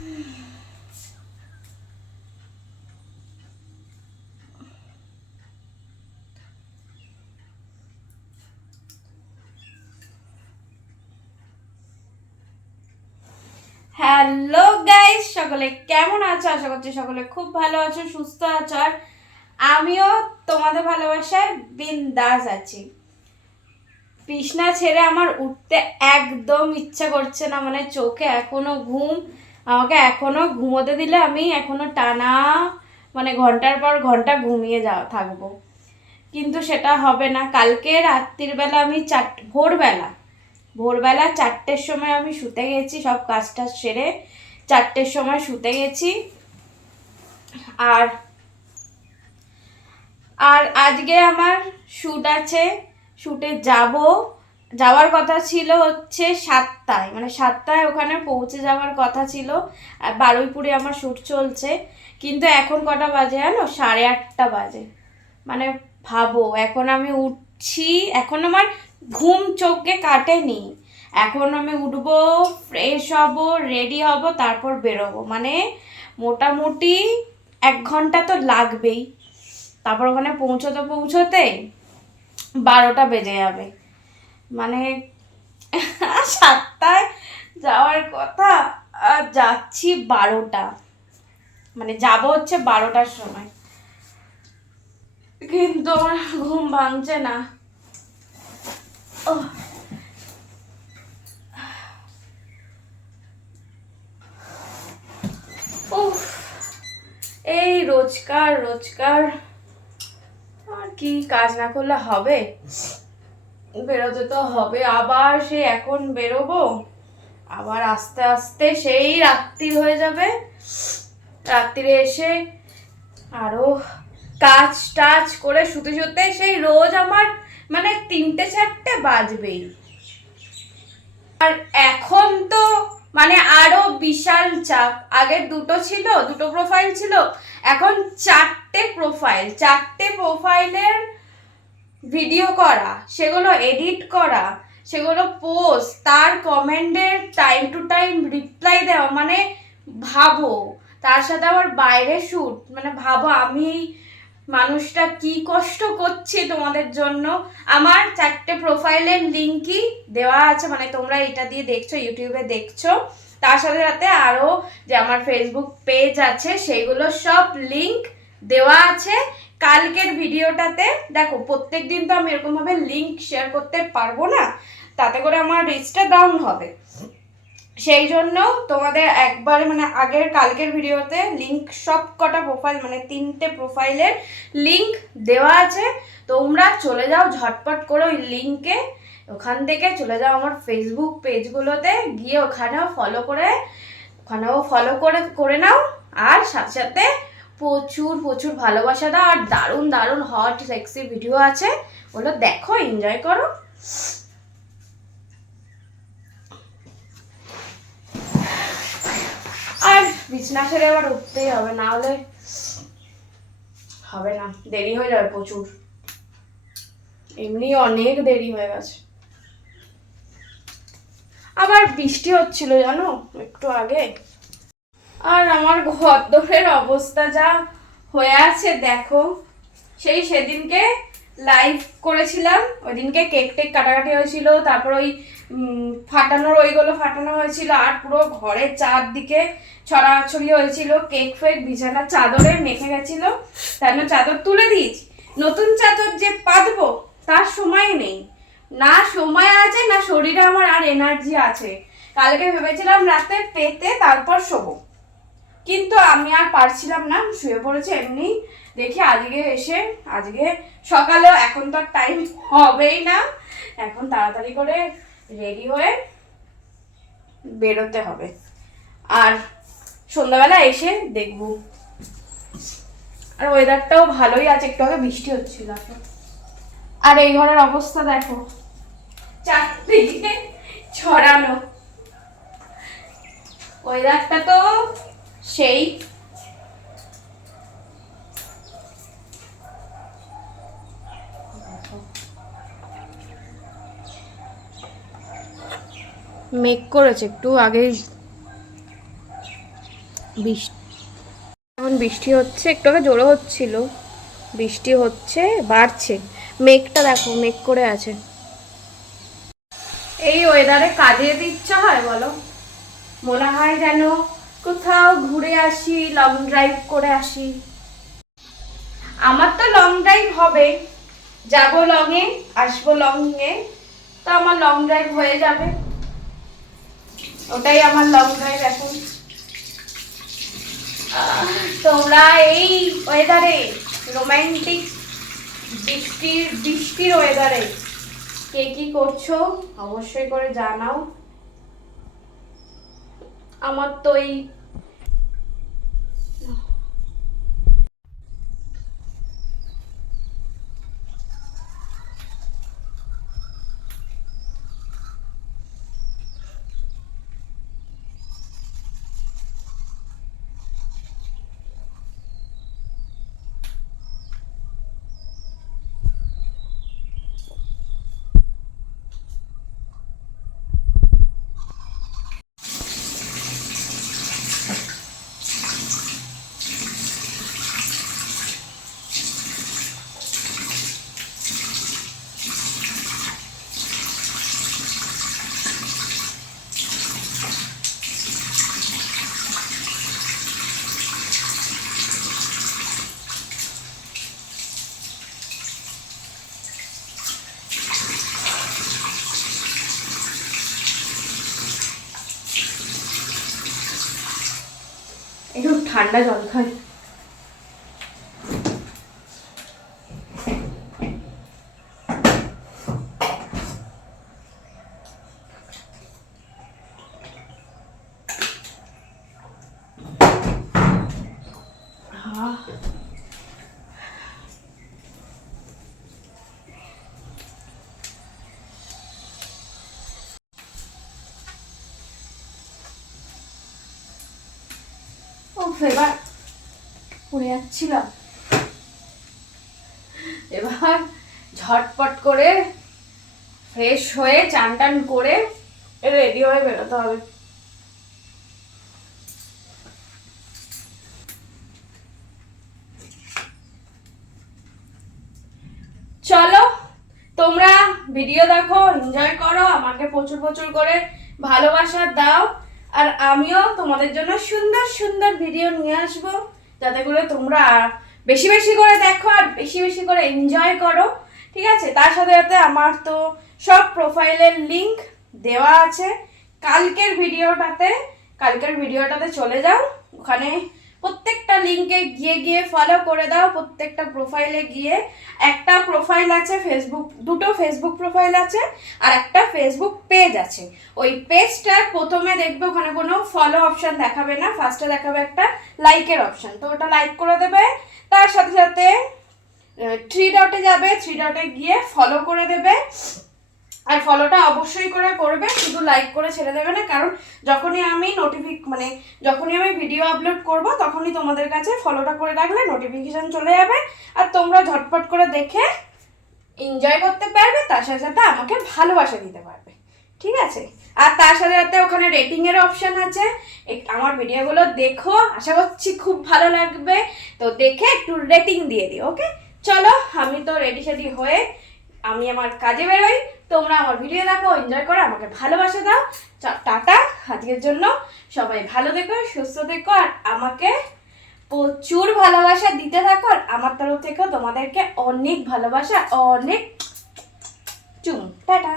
Hello guys, সকলে কেমন আছো? আশা করছি সকলে খুব ভালো আছো, সুস্থ আছো। আর আমিও তোমাদের ভালোবাসায় বিন্দাস আছি। বিছনা ছেড়ে আমার উঠতে একদম ইচ্ছা করছে না, মানে চোখে এখনো ঘুম। আমাকে এখনো ঘুমোতে দিলে আমি এখনো টানা মানে ঘন্টার পর ঘন্টা ঘুমিয়ে থাকবো, কিন্তু সেটা হবে না। কালকে রাত্রির বেলা আমি ভোরবেলা 4টের সময় আমি শুতে গেছি, সব কাজ টাজ সেরে 4টের সময় শুতে গেছি। আর আর আজকে আমার শ্যুট আছে, শ্যুটে যাওয়ার কথা ছিল হচ্ছে 7টায়, মানে 7টায় ওখানে পৌঁছে যাওয়ার কথা ছিল। আর বারুইপুরে আমার শ্যুট চলছে, কিন্তু এখন কটা বাজে জানো? 8:30 বাজে। মানে ভাবো, এখন আমি উঠছি, এখন আমার ঘুম চোখে কাটেনি। এখন আমি উঠবো, ফ্রেশ হব, রেডি হব, তারপর বেরোবো। মানে মোটামুটি 1 ঘন্টা তো লাগবেই। তারপর ওখানে পৌঁছতে 12টা বেজে যাবে। মানে 7টায় যাওয়ার কথা, আর যাচ্ছি 12টা, মানে যাবো হচ্ছে 12টার সময়, কিন্তু আমার ঘুম ভাঙছে না। এই রোজকার রোজকার আর কি, কাজ না করলে হবে? বেরোতে তো হবে, আবার সে এখন বেরোবো, আবার আস্তে আস্তে সেই রাত্রি হয়ে যাবে। রাত্রিরে এসে আরো কাজ টাজ করে শুতে শুতে সেই রোজ আমার মানে 3টে 4টে বাজবেই। আর এখন তো মানে আরো বিশাল চাপ। আগে দুটো প্রোফাইল ছিল, এখন 4টে প্রোফাইলের ভিডিও করা, সেগুলো এডিট করা, সেগুলো পোস্ট, তার কমেন্টের টাইম টু টাইম রিপ্লাই দেওয়া। মানে ভাবো, তার সাথে আবার বাইরে শ্যুট, মানে ভাবো আমি মানুষটা কি কষ্ট করছি তোমাদের জন্য। আমার 4টে প্রোফাইলের লিঙ্কই দেওয়া আছে, মানে তোমরা এটা দিয়ে দেখছো, ইউটিউবে দেখছো। তার সাথে সাথে আরও যে আমার ফেসবুক পেজ আছে, সেইগুলো সব লিঙ্ক দেওয়া আছে। কালকের ভিডিওটাতে দেখো, প্রত্যেক দিন তো আমি এরকমভাবে লিঙ্ক শেয়ার করতে পারবো না, তাতে করে আমার রিচটা ডাউন হবে। সেই জন্য তোমাদের একবারে মানে কালকের ভিডিওতে লিঙ্ক, সব কটা প্রোফাইল মানে 3টে প্রোফাইলের লিঙ্ক দেওয়া আছে। তোমরা চলে যাও ঝটপট করে ওই লিঙ্কে, ওখান থেকে চলে যাও আমার ফেসবুক পেজগুলোতে, গিয়ে ওখানেও ফলো করে নাও। আর সাথে সাথে প্রচুর প্রচুর ভালোবাসা দাও, আর দারুণ দারুণ হট সেক্সি ভিডিও আছে, ওগুলো দেখো, এনজয় করো। আর বিছনা ছেড়ে আবার উঠতেই হবে, না হলে হবে না, দেরি হয়ে যাবে প্রচুর। এমনি অনেক দেরি হয়ে গেছে। আবার বৃষ্টি হচ্ছিল জানো একটু আগে। আর আমার ঘরদোরের অবস্থা যা হয়ে আছে দেখো। সেদিনকে লাইভ করেছিলাম, ওই দিনকে কেক টেক কাটাকাটি হয়েছিল, তারপর ওই ওইগুলো ফাটানো হয়েছিল, আর পুরো ঘরের চারদিকে ছড়াছড়ি হয়েছিল কেক ফেক, বিছানার চাদরে মেখে গেছিল, তাই জন্য চাদর তুলে দিয়েছি। নতুন চাদর যে পাতবো তার সময় নেই, না সময় আছে না শরীরে আমার আর এনার্জি আছে। কালকে ভেবেছিলাম রাতে পেতে তারপর শোবো, কিন্তু আমি আর পারছিলাম না, শুয়ে পড়েছি এমনি। দেখি আজকে সকালেও, এখন তো টাইম হবেই না, এখন তাড়াতাড়ি করে রেডি হয়ে বেরোতে হবে। আর সন্ধ্যাবেলা এসে দেখবো। আর ওয়েদারটাও ভালোই আছে, একটু আগে বৃষ্টি হচ্ছিল। আর এই ঘরের অবস্থা দেখো, চারদিকে ছড়ানো। ওয়েদারটা তো সেই, মেঘ করেছে একটু আগেই, বৃষ্টি, এখন বৃষ্টি হচ্ছে, একটু আগে জোরে হচ্ছিল, বৃষ্টি হচ্ছে, বাড়ছে। মেঘটা দেখো, মেঘ করে আছে। এই ওয়েদারে কাজে যেতে ইচ্ছা হয় বলো? মনে হয় যেন কোথাও ঘুরে আসি, লং ড্রাইভ করে আসি। আমার তো লং ড্রাইভ হবে, যাব লংয়ে, আসবো লংয়ে, তো আমার লং ড্রাইভ হয়ে যাবে। ওটাই আমার লং ড্রাইভ এখন। তোমরা এই ওয়েদারে, রোমান্টিক বৃষ্টির ওয়েদারে কে কি করছো অবশ্যই করে জানাও। আমার তো এই একটু ঠান্ডা জল খাই। ও এবার পড়ে যাচ্ছিলাম, এবার ঝটপট করে ফ্রেশ হয়ে চান টান করে রেডি হয়ে বেরোতে হবে। চলো, তোমরা ভিডিও দেখো, এনজয় করো, আমাকে প্রচুর প্রচুর করে ভালোবাসা দাও, আর আমিও তোমাদের জন্য সুন্দর সুন্দর ভিডিও নিয়ে আসবো, যাতে করে তোমরা বেশি বেশি করে দেখো আর বেশি বেশি করে এনজয় করো। ঠিক আছে, তার সাথে সাথে আমার তো সব প্রোফাইলের লিংক দেওয়া আছে। কালকের ভিডিওটাতে চলে যাও, ওখানে প্রত্যেকটা লিংকে গিয়ে গিয়ে ফলো করে দাও। প্রত্যেকটা প্রোফাইলে গিয়ে, একটা প্রোফাইল আছে ফেসবুক, দুটো ফেসবুক প্রোফাইল আছে আর একটা ফেসবুক পেজ আছে। ওই পেজটার প্রথমে দেখবে ওখানে কোনো ফলো অপশন দেখাবে না, ফার্স্টে দেখাবে একটা লাইকের অপশন, তো ওটা লাইক করে দেবে। তার সাথে সাথে থ্রি ডটে যাবে, থ্রি ডটে গিয়ে ফলো করে দেবে। আর ফলোটা অবশ্যই করে করবে, শুধু লাইক করে ছেড়ে দেবে না, কারণ যখনই আমি যখনই আমি ভিডিও আপলোড করব তখনই তোমাদের কাছে ফলোটা করে রাখলে নোটিফিকেশন চলে যাবে, আর তোমরা ঝটপট করে দেখে এনজয় করতে পারবে, তার সাথে সাথে আমাকে ভালোবাসা দিতে পারবে। ঠিক আছে, আর তার সাথে সাথে ওখানে রেটিং এর অপশন আছে। আমার ভিডিওগুলো দেখো, আশা করছি খুব ভালো লাগবে, তো দেখে একটু রেটিং দিয়ে দিও। ওকে, চলো, আমি তো রেডি সেডি হয়ে আমি আমার কাজে বেরোই। তোমরা আমার ভিডিও দেখো, এনজয় করো, আমাকে ভালোবাসা দাও। টাটা, আজকের জন্য সবাই ভালো থেকো, সুস্থ থেকো, আর আমাকে প্রচুর ভালোবাসা দিতে থাকো। আর আমার তরফ থেকেও তোমাদেরকে অনেক ভালোবাসা, অনেক চুম। টাটা।